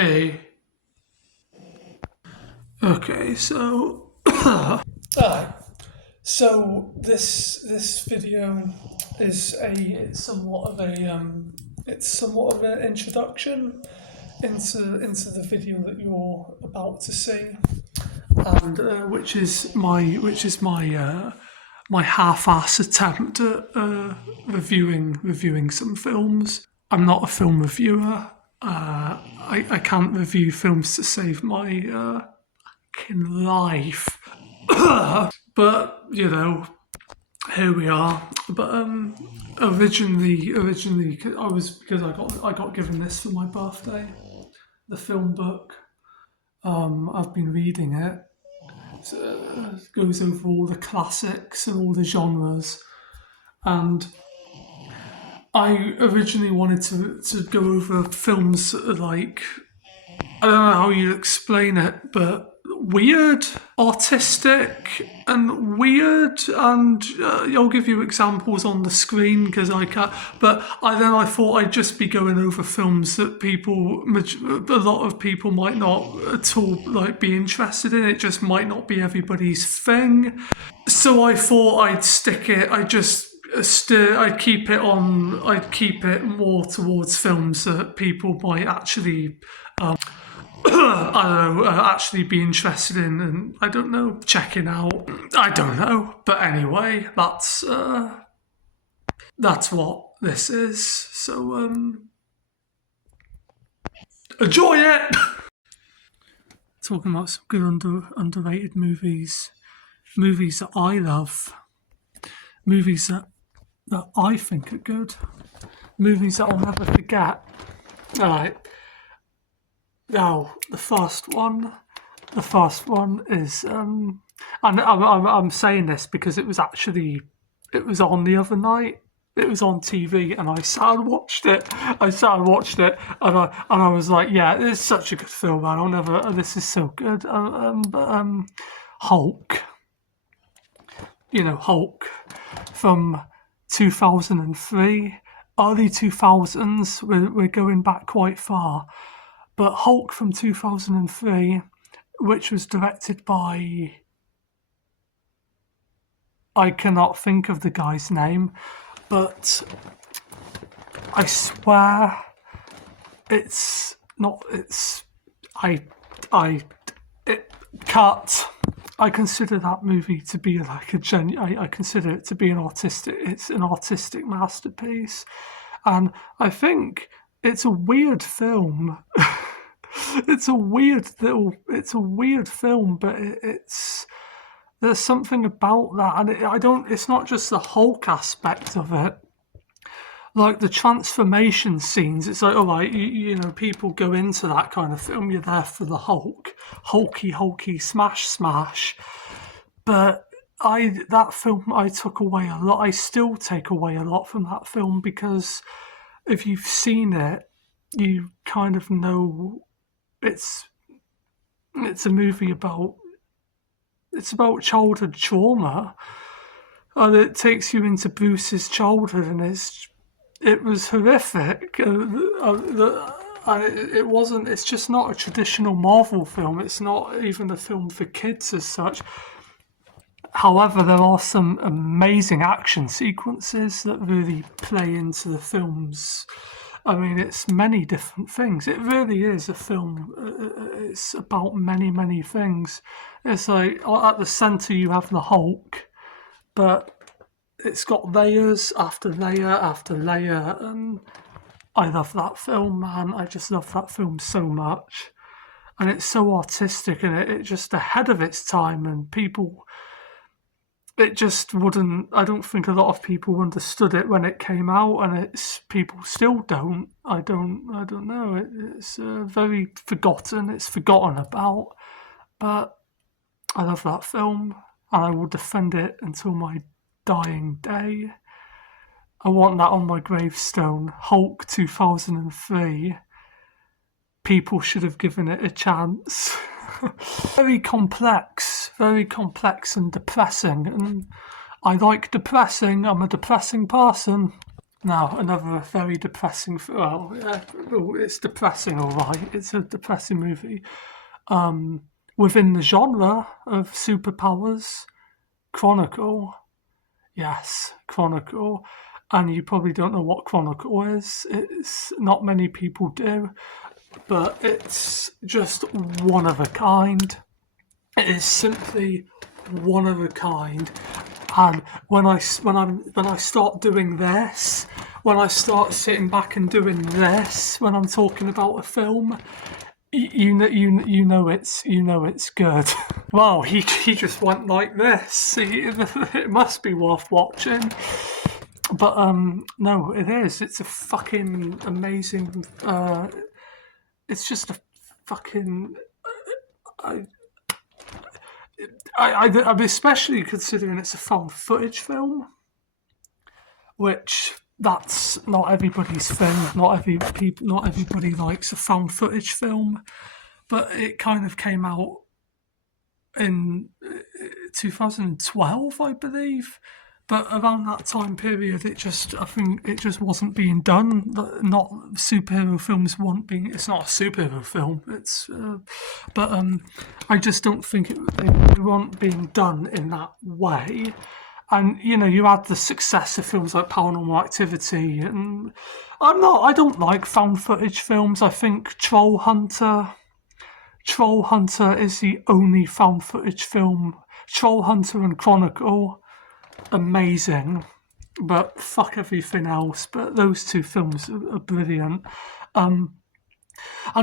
Hey. Okay, so Alright, so this video is it's somewhat of an introduction into the video that you're about to see, and which is my half-ass attempt at reviewing some films. I'm not a film reviewer. I can't review films to save my life. But here we are. But originally, I was because I got given this for my birthday, the film book. I've been reading it. It goes over all the classics and all the genres, and I originally wanted to go over films that are like, I don't know how you explain it, but weird, artistic, and weird. And I'll give you examples on the screen because I can't. But I thought I'd just be going over films that a lot of people might not at all like be interested in. It just might not be everybody's thing. So I thought I'd stick it. I'd keep it on. I'd keep it more towards films that people might actually I don't know, actually be interested in, and I don't know, checking out. I don't know, but anyway, that's what this is. So enjoy it. Talking about some good underrated movies, movies that I love, movies that I think are good, movies that I'll never forget. All right. Now, the first one is, and I'm saying this because it was on the other night. It was on TV, and I sat and watched it. And I was like, yeah, it's such a good film, man. I'll never. This is so good. Hulk, Hulk from 2003, early 2000s. We're going back quite far. But Hulk from 2003, which was directed by, I cannot think of the guy's name, but I swear it's not, it's, it cut. I consider that movie to be like I consider it to be it's an artistic masterpiece. And I think it's a weird film. It's a weird film, but there's something about that, and it's not just the Hulk aspect of it. Like the transformation scenes, it's like, all right, people go into that kind of film. You're there for the hulky, smash. But that film, I took away a lot. I still take away a lot from that film because if you've seen it, you kind of know it's a movie about childhood trauma, and it takes you into Bruce's childhood, and it was horrific. It wasn't. It's just not a traditional Marvel film. It's not even a film for kids as such. However, there are some amazing action sequences that really play into the film's. I mean, it's many different things. It really is a film. It's about many, many things. It's like at the centre you have the Hulk, but it's got layers after layer after layer, and I love that film, man. I just love that film so much, and it's so artistic, and it's just ahead of its time, and people. It just wouldn't. I don't think a lot of people understood it when it came out, and people still don't. I don't know. It's very forgotten. It's forgotten about, but I love that film, and I will defend it until my dying day. I want that on my gravestone. Hulk 2003. People should have given it a chance. very complex and depressing. And I like depressing. I'm a depressing person. Now, another very depressing, it's depressing, all right. It's a depressing movie. Within the genre of superpowers, Chronicle. Yes, Chronicle. And you probably don't know what Chronicle is. It's not many people do, but it's just one of a kind. It is simply one of a kind. And when I start doing this, when I start sitting back and doing this, when I'm talking about a film, you know it's good. Wow, he just went like this. It must be worth watching. But no, it is. It's a fucking amazing. It's just a fucking. I, I'm especially considering it's a found footage film, which that's not everybody's thing. Not everybody likes a found footage film, but it kind of came out in 2012, I believe. But around that time period, I think it just wasn't being done. Not superhero films weren't being. It's not a superhero film. But I just don't think they weren't being done in that way. And you had the success of films like Paranormal Activity, and I don't like found footage films. I think Troll Hunter is the only found footage film. Troll Hunter and Chronicle, amazing, but fuck everything else. But those two films are brilliant. And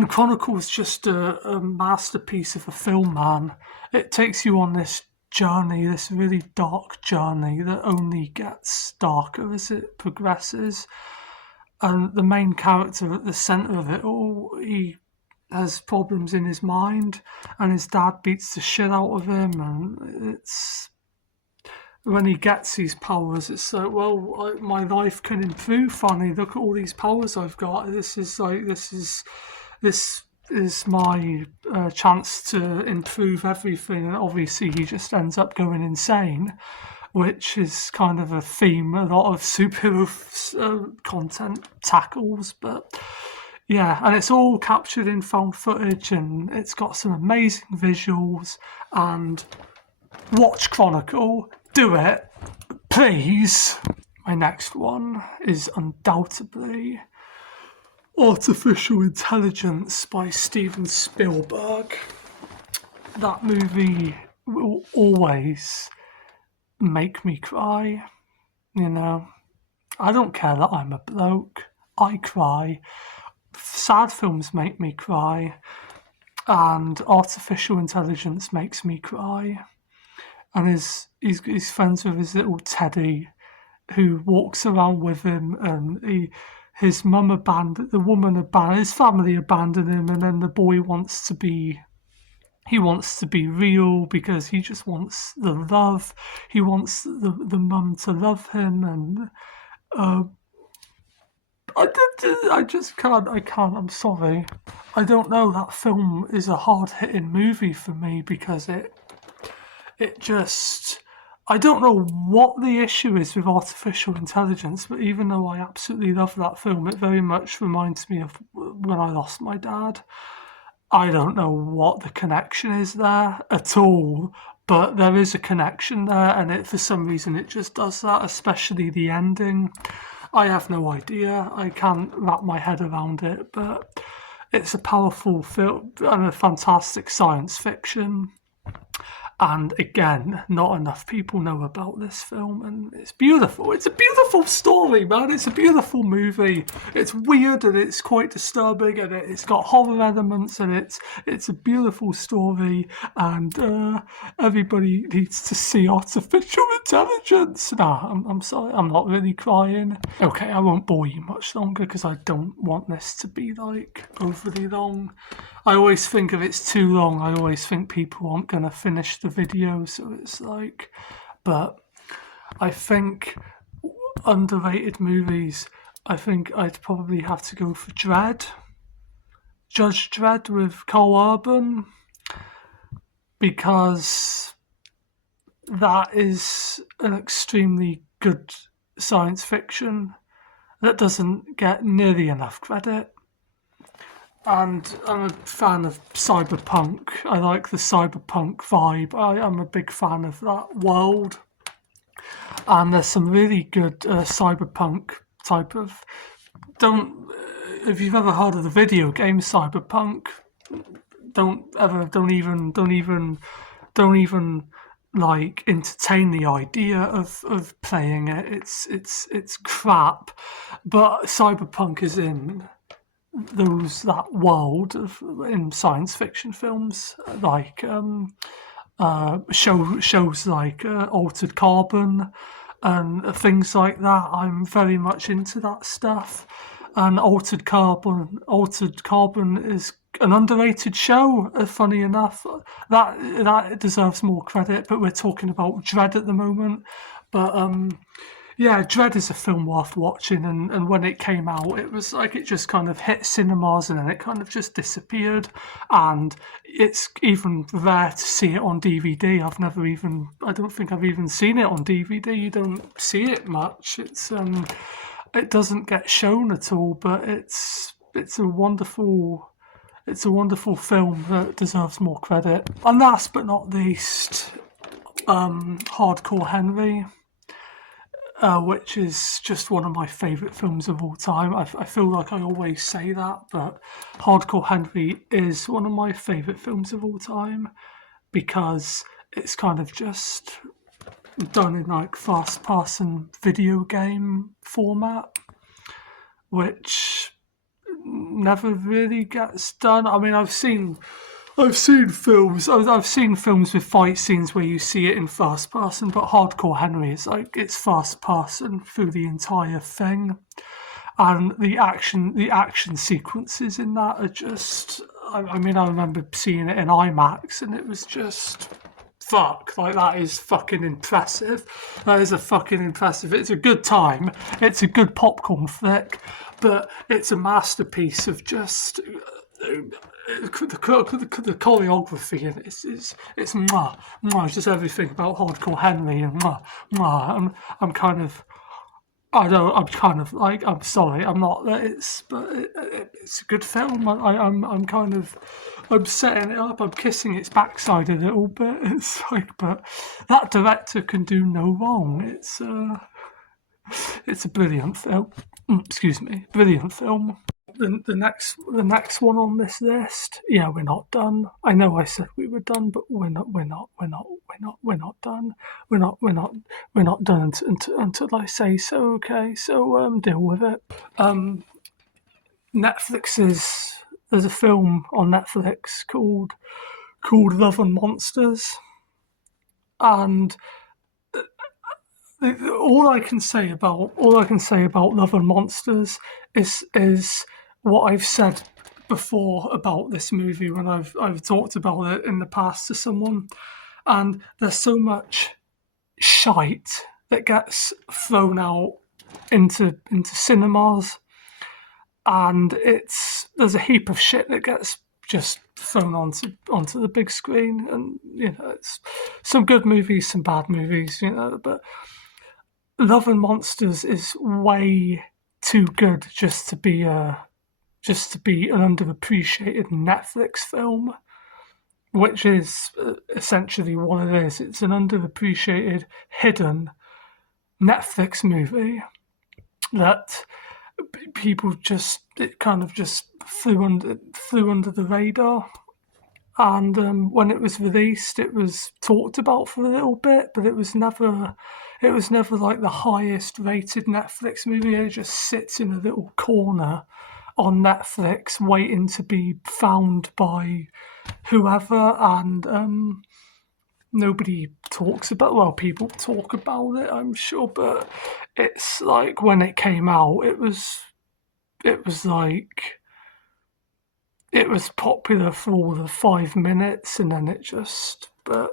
Chronicle is just a masterpiece of a film, man. It takes you on this journey, this really dark journey that only gets darker as it progresses. And the main character at the centre of it all, he has problems in his mind, and his dad beats the shit out of him, and it's when he gets these powers, it's like, well, my life can improve. Funny, look at all these powers I've got. This is my chance to improve everything. And obviously, he just ends up going insane, which is kind of a theme a lot of superhero content tackles. But yeah, and it's all captured in found footage, and it's got some amazing visuals. And watch Chronicle, do it, please. My next one is undoubtedly Artificial Intelligence by Steven Spielberg. That movie will always make me cry, I don't care that I'm a bloke, I cry. Sad films make me cry, and Artificial Intelligence makes me cry. And he's friends with his little Teddy, who walks around with him, and his mum abandoned the woman abandoned his family abandoned him, and then the boy wants to be real because he just wants the love. He wants the mum to love him, and I just can't. I can't. I'm sorry. I don't know. That film is a hard hitting movie for me because it just. I don't know what the issue is with artificial intelligence, but even though I absolutely love that film, it very much reminds me of when I lost my dad. I don't know what the connection is there at all, but there is a connection there, and for some reason it just does that, especially the ending. I have no idea. I can't wrap my head around it, but it's a powerful film and a fantastic science fiction. And again, not enough people know about this film, and it's beautiful. It's a beautiful story, man. It's a beautiful movie. It's weird and it's quite disturbing, and it's got horror elements, and it's a beautiful story. And everybody needs to see Artificial Intelligence. Nah, I'm sorry, I'm not really crying. Okay, I won't bore you much longer because I don't want this to be like overly long. I always think if it's too long, I always think people aren't going to finish the video, so it's like, but I think underrated movies, I think I'd probably have to go for Dredd, Judge Dredd with Carl Urban, because that is an extremely good science fiction, that doesn't get nearly enough credit. And I'm a fan of cyberpunk. I like the cyberpunk vibe. I'm a big fan of that world. And there's some really good cyberpunk type of. Don't If you've ever heard of the video game Cyberpunk, don't even like entertain the idea of playing it. It's crap. But Cyberpunk is in that world of in science fiction films like shows like Altered Carbon and things like that. I'm very much into that stuff. And Altered Carbon is an underrated show. Funny enough, that deserves more credit. But we're talking about Dread at the moment. But yeah, Dread is a film worth watching, and when it came out, it was like it just kind of hit cinemas and then it kind of just disappeared. And it's even rare to see it on DVD. I don't think I've even seen it on DVD. You don't see it much. It doesn't get shown at all, but it's a wonderful film that deserves more credit. And last but not least, Hardcore Henry, which is just one of my favourite films of all time. I feel like I always say that, but Hardcore Henry is one of my favourite films of all time because it's kind of just done in like first person video game format, which never really gets done. I mean, I've seen films. I've seen films with fight scenes where you see it in first person, but Hardcore Henry is like it's first person through the entire thing, and the action sequences in that are just. I mean, I remember seeing it in IMAX, and it was just fuck. Like that is fucking impressive. That is a fucking impressive. It's a good time. It's a good popcorn flick, but it's a masterpiece of just the choreography and it's mwah, mwah, it's just everything about Hardcore Henry and mwah, mwah. I'm kind of I don't I'm kind of like I'm sorry I'm not it's a good film. I'm kind of I'm setting it up. I'm kissing its backside a little bit. It's like but that director can do no wrong. It's a brilliant film. Excuse me, brilliant film. The next one on this list. Yeah, we're not done. I know I said we were done, but we're not done. We're not done until I say so. Okay, so deal with it. There's a film on Netflix called Love and Monsters, and all I can say about Love and Monsters is what I've said before about this movie when I've talked about it in the past to someone, and there's so much shite that gets thrown out into cinemas, and there's a heap of shit that gets just thrown onto the big screen, and it's some good movies, some bad movies, but Love and Monsters is way too good just to be an underappreciated Netflix film, which is essentially what it is. It's an underappreciated, hidden Netflix movie that people just it kind of just flew under the radar. And when it was released, it was talked about for a little bit, but it was never like the highest rated Netflix movie. It just sits in a little corner on Netflix, waiting to be found by whoever, and nobody talks about. Well, people talk about it, I'm sure, but it's like when it came out, it was like it was popular for all the 5 minutes, and then it just. But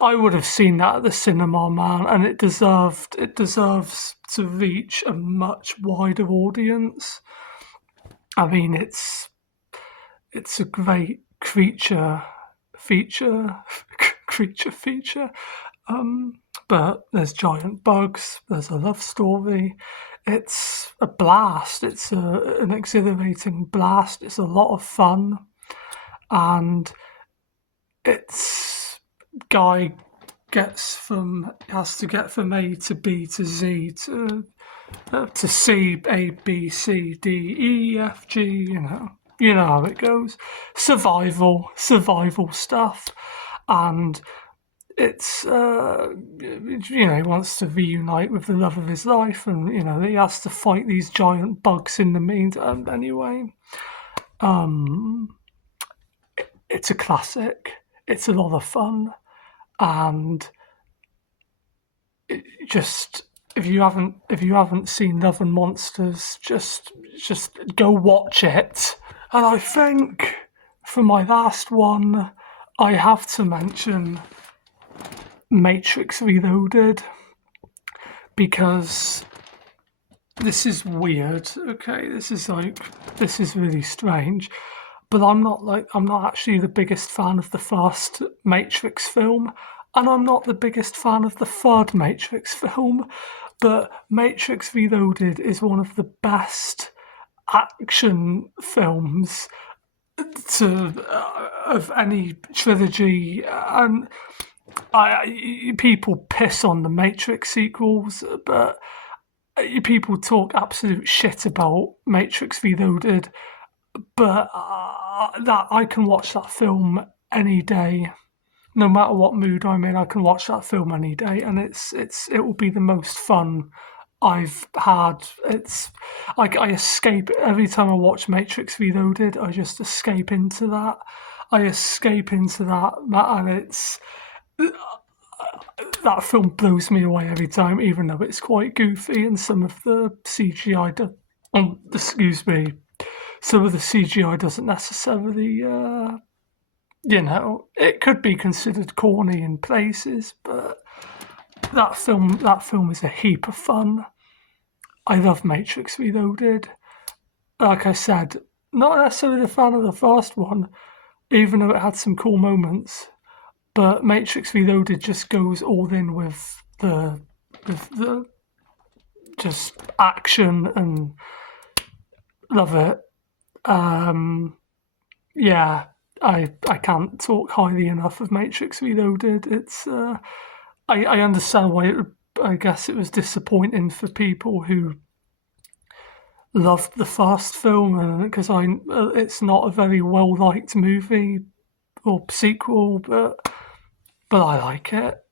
I would have seen that at the cinema, man, and it deserves to reach a much wider audience. I mean, it's a great feature, creature feature. But there's giant bugs. There's a love story. it's a blast. It's an exhilarating blast. It's a lot of fun, and it's guy has to get from A to B to Z to C, A, B, C, D, E, F, G. You know how it goes. Survival stuff, and it's he wants to reunite with the love of his life, and he has to fight these giant bugs in the meantime. Anyway, it's a classic. It's a lot of fun, and just if you haven't seen Love and Monsters, just go watch it. And I think for my last one, I have to mention Matrix Reloaded, because this is weird. Okay, this is really strange, but I'm not actually the biggest fan of the first Matrix film, and I'm not the biggest fan of the third Matrix film, but Matrix Reloaded is one of the best action films of any trilogy, and people piss on the Matrix sequels, but people talk absolute shit about Matrix Reloaded. But that I can watch that film any day, no matter what mood I'm in. I can watch that film any day, and it will be the most fun I've had. I escape every time I watch Matrix Reloaded. I just escape into that. And it's that film blows me away every time, even though it's quite goofy and some of the CGI. Some of the CGI doesn't necessarily. It could be considered corny in places, but that film is a heap of fun. I love Matrix Reloaded. Like I said, not necessarily a fan of the first one, even though it had some cool moments. But Matrix Reloaded just goes all in with the just action, and love it. Yeah, I can't talk highly enough of Matrix Reloaded. It's I understand why I guess it was disappointing for people who loved the first film, and because it's not a very well liked movie or sequel, but I like it.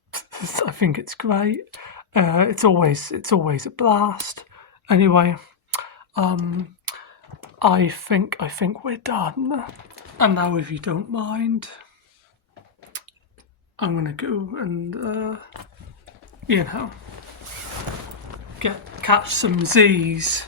I think it's great. It's always a blast. Anyway, I think we're done. And now, if you don't mind, I'm gonna go and catch some Z's.